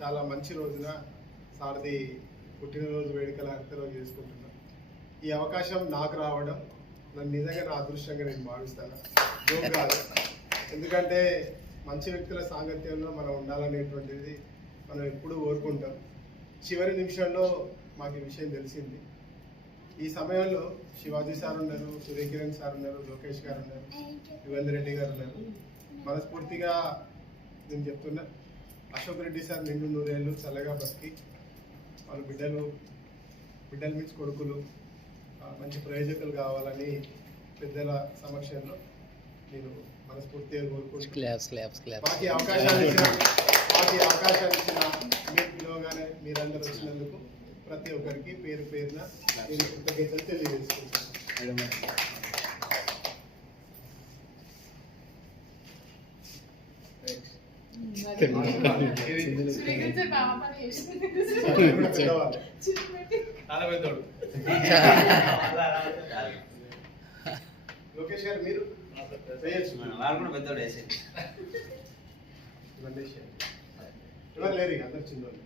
చాలా మంచి రోజున సారథి పుట్టినరోజు వేడుకల హరితలో చేసుకుంటున్నాం. ఈ అవకాశం నాకు రావడం నన్ను నిజంగా నా అదృష్టంగా నేను భావిస్తాను. జోక్ కాదు, ఎందుకంటే మంచి వ్యక్తుల సాంగత్యంలో మనం ఉండాలనేటువంటిది మనం ఎప్పుడూ కోరుకుంటాం. చివరి నిమిషంలో మాకు ఈ విషయం తెలిసింది. ఈ సమయంలో శివాజీ సార్ ఉన్నారు, సూర్యకిరణ్ సార్ ఉన్నారు, లోకేష్ గారు ఉన్నారు, యువేందర్ రెడ్డి గారు ఉన్నారు. మనస్ఫూర్తిగా నేను చెప్తున్నా, అశోక్ రెడ్డి సార్ నిండు 100 ఏళ్ళు చల్లగా బతికి వాళ్ళ బిడ్డల మీన్స్ కొడుకులు మంచి ప్రయోజకులు కావాలని పెద్దల సమక్షంలో నేను మనస్ఫూర్తిగా కోరుకుంటున్నాను. మాకు అవకాశాలు ఇచ్చిన మీరు పిలవగానే మీరందరూ వచ్చినందుకు ప్రతి ఒక్కరికి పేరు పేరున నేను కృతజ్ఞతలు తెలియజేసుకుంటాను. లోకేష్ గారు మీరు పెద్దోడు ఎవరు లేరు, అందరు చిన్నోళ్ళు.